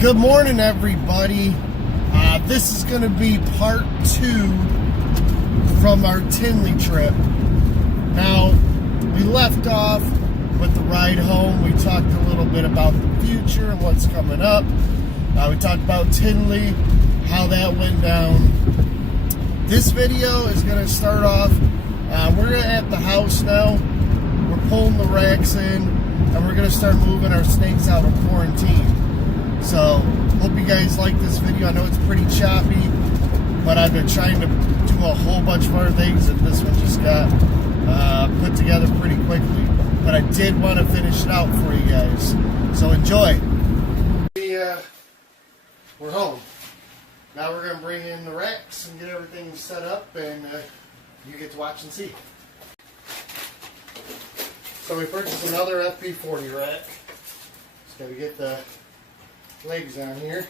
Good morning, everybody. This is going to be part 2 from our Tinley trip. Now, we left off with the ride home. We talked a little bit about the future and what's coming up. We talked about Tinley, how that went down. This video is going to start off, we're at the house now. We're pulling the racks in, and we're going to start moving our snakes out of quarantine. So, hope you guys like this video. I know it's pretty choppy, but I've been trying to do a whole bunch of other things, and this one just got put together pretty quickly. But I did want to finish it out for you guys. So enjoy. We're home. Now we're going to bring in the racks and get everything set up, and you get to watch and see. So we purchased another FP40 rack. Just got to get the legs on here.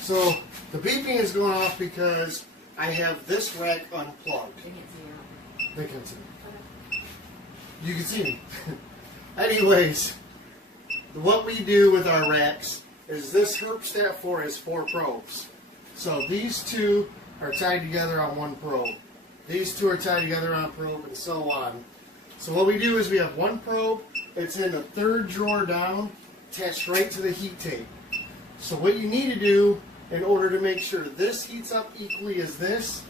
So the beeping is going off because I have this rack unplugged. They can see me. You can see me. Anyways, what we do with our racks is this Herpstat 4 has 4 probes. So these two are tied together on one probe. These two are tied together on a probe, and so on. So what we do is we have one probe. It's in the third drawer down, attached right to the heat tape. So what you need to do in order to make sure this heats up equally as this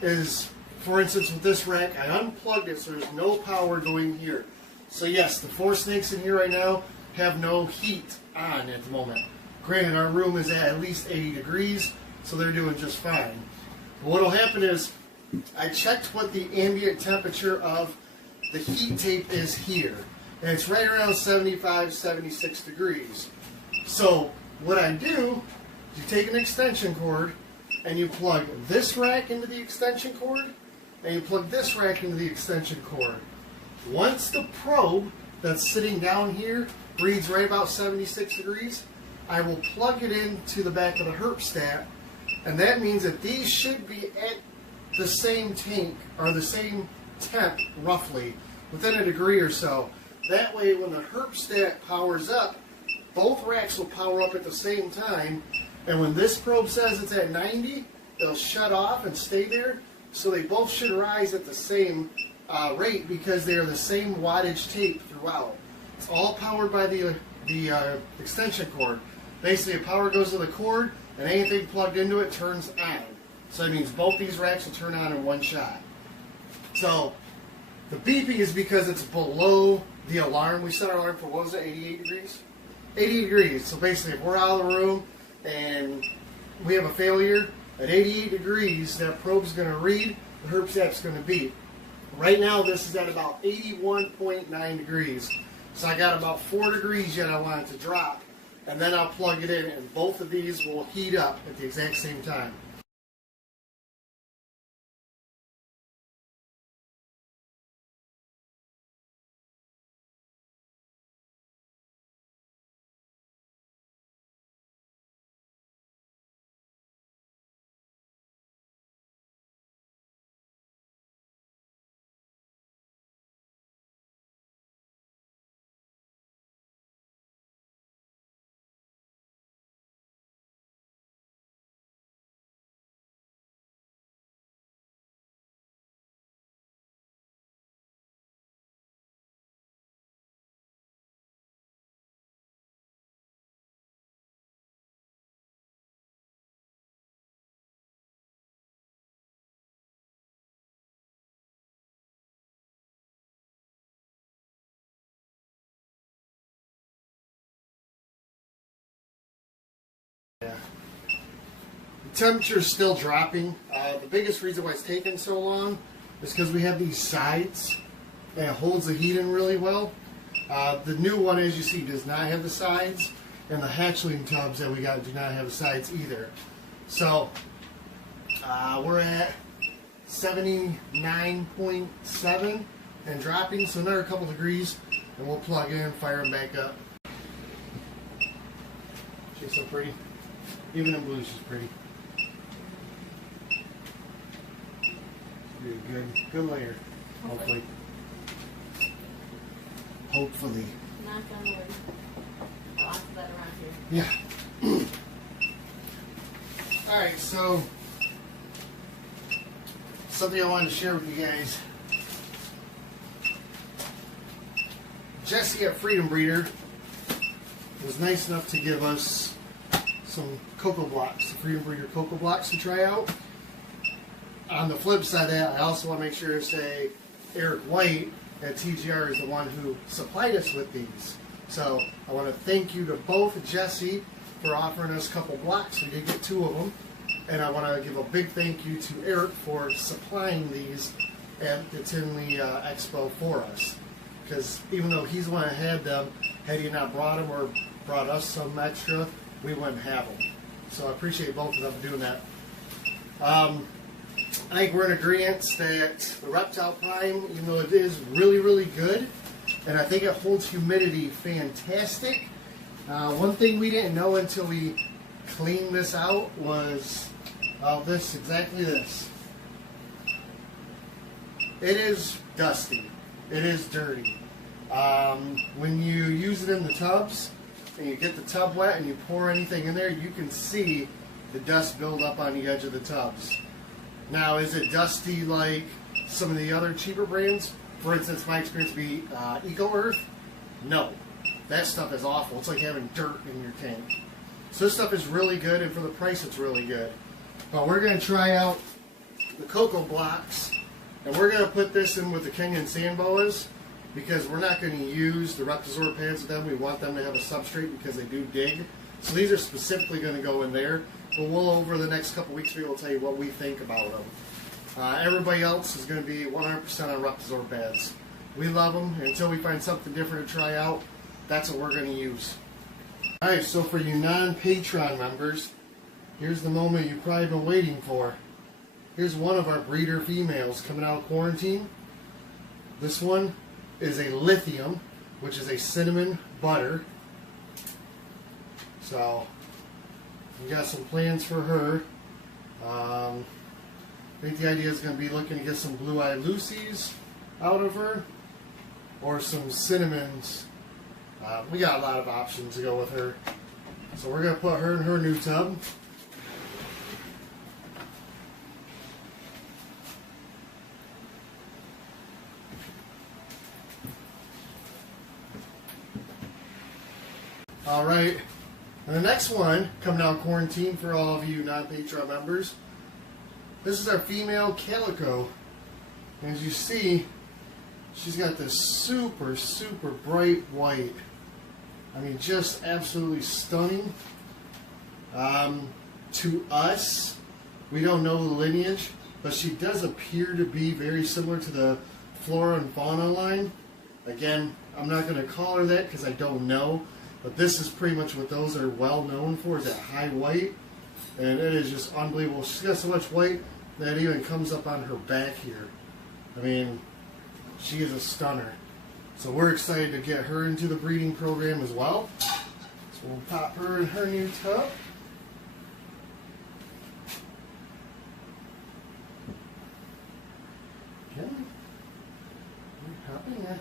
is, for instance, with this rack, I unplugged it so there's no power going here. So yes, the 4 snakes in here right now have no heat on at the moment. Granted, our room is at least 80 degrees, so they're doing just fine. But what will happen is, I checked what the ambient temperature of the heat tape is here, and it's right around 75, 76 degrees. So what I do is you take an extension cord and you plug this rack into the extension cord, and you plug this rack into the extension cord. Once the probe that's sitting down here reads right about 76 degrees, I will plug it into the back of the Herpstat, and that means that these should be at the same tank, or the same temp, roughly, within a degree or so. That way, when the Herpstat powers up, both racks will power up at the same time, and when this probe says it's at 90, they'll shut off and stay there, so they both should rise at the same rate because they are the same wattage tape throughout. It's all powered by the extension cord. Basically, power goes to the cord, and anything plugged into it turns on. So that means both these racks will turn on in one shot. So the beeping is because it's below the alarm. We set our alarm for, what was it, 88 degrees? 80 degrees. So basically, if we're out of the room and we have a failure, at 88 degrees, that probe's going to read, the Herpstat's going to beep. Right now, this is at about 81.9 degrees. So I got about 4 degrees yet I want it to drop. And then I'll plug it in, and both of these will heat up at the exact same time. Yeah. The temperature is still dropping. The biggest reason why it's taking so long is because we have these sides and it holds the heat in really well. The new one, as you see, does not have the sides, and the hatchling tubs that we got do not have the sides either. So we're at 79.7 and dropping, so another couple degrees, and we'll plug in, fire them back up. She's so pretty. Even in blue, she's pretty. Good layer, hopefully. Hopefully. Knock on wood. Lots of that around here. Yeah. Alright, so something I wanted to share with you guys. Jesse at Freedom Breeder was nice enough to give us some cocoa blocks, the Freedom Breeder cocoa blocks to try out. On the flip side of that, I also want to make sure to say Eric White at TGR is the one who supplied us with these. So I want to thank you to both Jesse for offering us a couple blocks. We did get 2 of them. And I want to give a big thank you to Eric for supplying these at the Tinley Expo for us. Because even though he's the one that had them, had he not brought them or brought us some extra, we wouldn't have them. So I appreciate both of them doing that. I think we're in agreement that the Reptile Prime, even though it is really, really good, and I think it holds humidity fantastic. One thing we didn't know until we cleaned this out was this, exactly this. It is dusty. It is dirty. When you use it in the tubs and you get the tub wet and you pour anything in there, you can see the dust build up on the edge of the tubs. Now, is it dusty like some of the other cheaper brands? For instance, my experience would be Eco Earth. No, that stuff is awful. It's like having dirt in your tank. So this stuff is really good, and for the price, it's really good. But we're going to try out the cocoa blocks, and we're going to put this in with the Kenyan sand boas because we're not going to use the Reptizor pads with them. We want them to have a substrate because they do dig. So these are specifically going to go in there. But we'll, over the next couple weeks, be able to tell you what we think about them. Everybody else is going to be 100% on Reptizor pads. We love them. Until we find something different to try out, that's what we're going to use. Alright, so for you non-Patreon members, here's the moment you've probably been waiting for. Here's one of our breeder females coming out of quarantine. This one is a lithium, which is a cinnamon butter. So, we got some plans for her. I think the idea is going to be looking to get some blue-eyed Lucies out of her, or some cinnamons. We got a lot of options to go with her. So we're going to put her in her new tub. Alright, and the next one, coming out of quarantine for all of you non-Patreon members, this is our female calico. And as you see, she's got this super, super bright white. I mean, just absolutely stunning. To us, we don't know the lineage, but she does appear to be very similar to the flora and fauna line. Again, I'm not going to call her that because I don't know, but this is pretty much what those are well known for, is that high white. And it is just unbelievable. She's got so much white that it even comes up on her back here. I mean, she is a stunner. So we're excited to get her into the breeding program as well. So we'll pop her in her new tub. Okay. Popping her.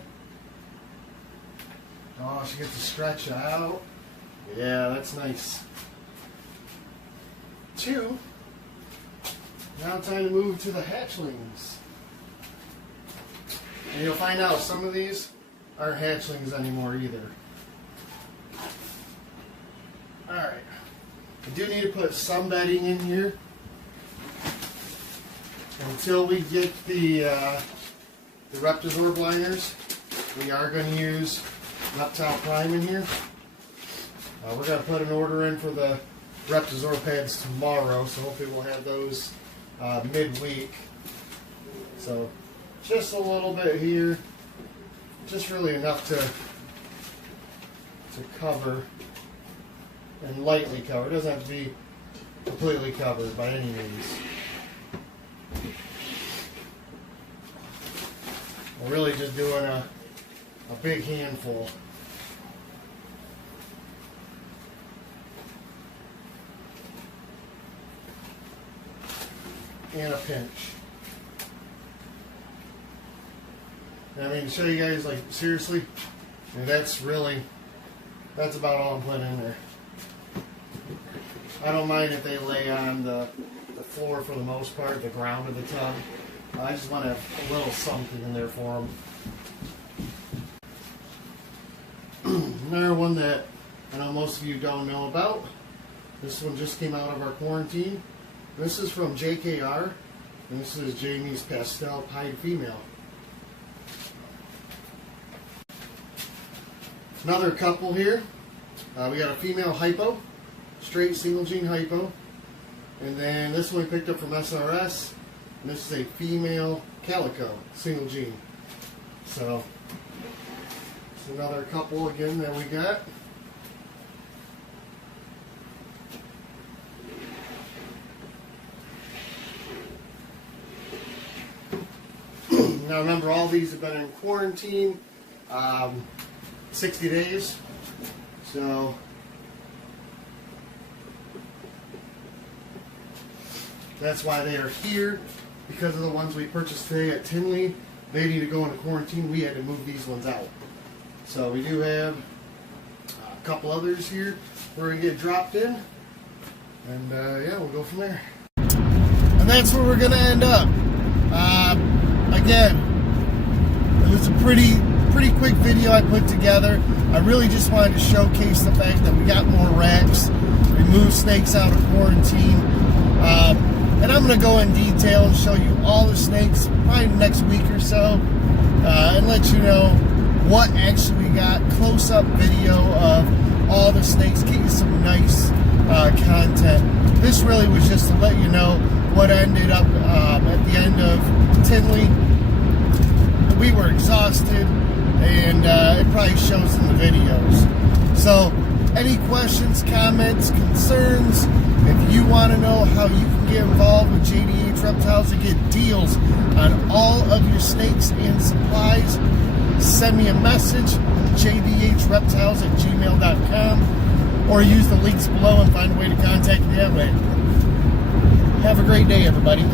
Oh, she gets to stretch out. Yeah, that's nice. 2. Now time to move to the hatchlings. And you'll find out some of these aren't hatchlings anymore either. Alright. I do need to put some bedding in here until we get the Reptizor blinders. We are going to use Reptile Prime in here. We're going to put an order in for the Reptizor pads tomorrow, so hopefully we'll have those midweek. So just a little bit here, just really enough to cover and lightly cover. It doesn't have to be completely covered by any means. We're really just doing a big handful. And a pinch. And I mean, to show you guys, like, seriously, And that's about all I'm putting in there. I don't mind if they lay on the floor for the most part, the ground of the tub. I just want to have a little something in there for them. Another one that I know most of you don't know about. This one just came out of our quarantine. This is from JKR, and this is Jamie's Pastel Pied Female. Another couple here. We got a female hypo, straight single gene hypo. And then this one we picked up from SRS. And this is a female calico, single gene. So, it's another couple again that we got. Now remember, all these have been in quarantine 60 days. So that's why they are here, because of the ones we purchased today at Tinley. They need to go into quarantine. We had to move these ones out. So we do have a couple others here we're going to get dropped in. And yeah, we'll go from there. And that's where we're going to end up. Again, it was a pretty quick video I put together. I really just wanted to showcase the fact that we got more racks, we moved snakes out of quarantine, and I'm going to go in detail and show you all the snakes probably next week or so, and let you know what actually we got, close-up video of all the snakes, get you some nice content. This really was just to let you know what ended up at the end of Tinley. We were exhausted, and it probably shows in the videos. So, any questions, comments, concerns, if you want to know how you can get involved with JDH Reptiles and get deals on all of your snakes and supplies, send me a message, jdhreptiles@gmail.com, or use the links below and find a way to contact me that way. Have a great day, everybody.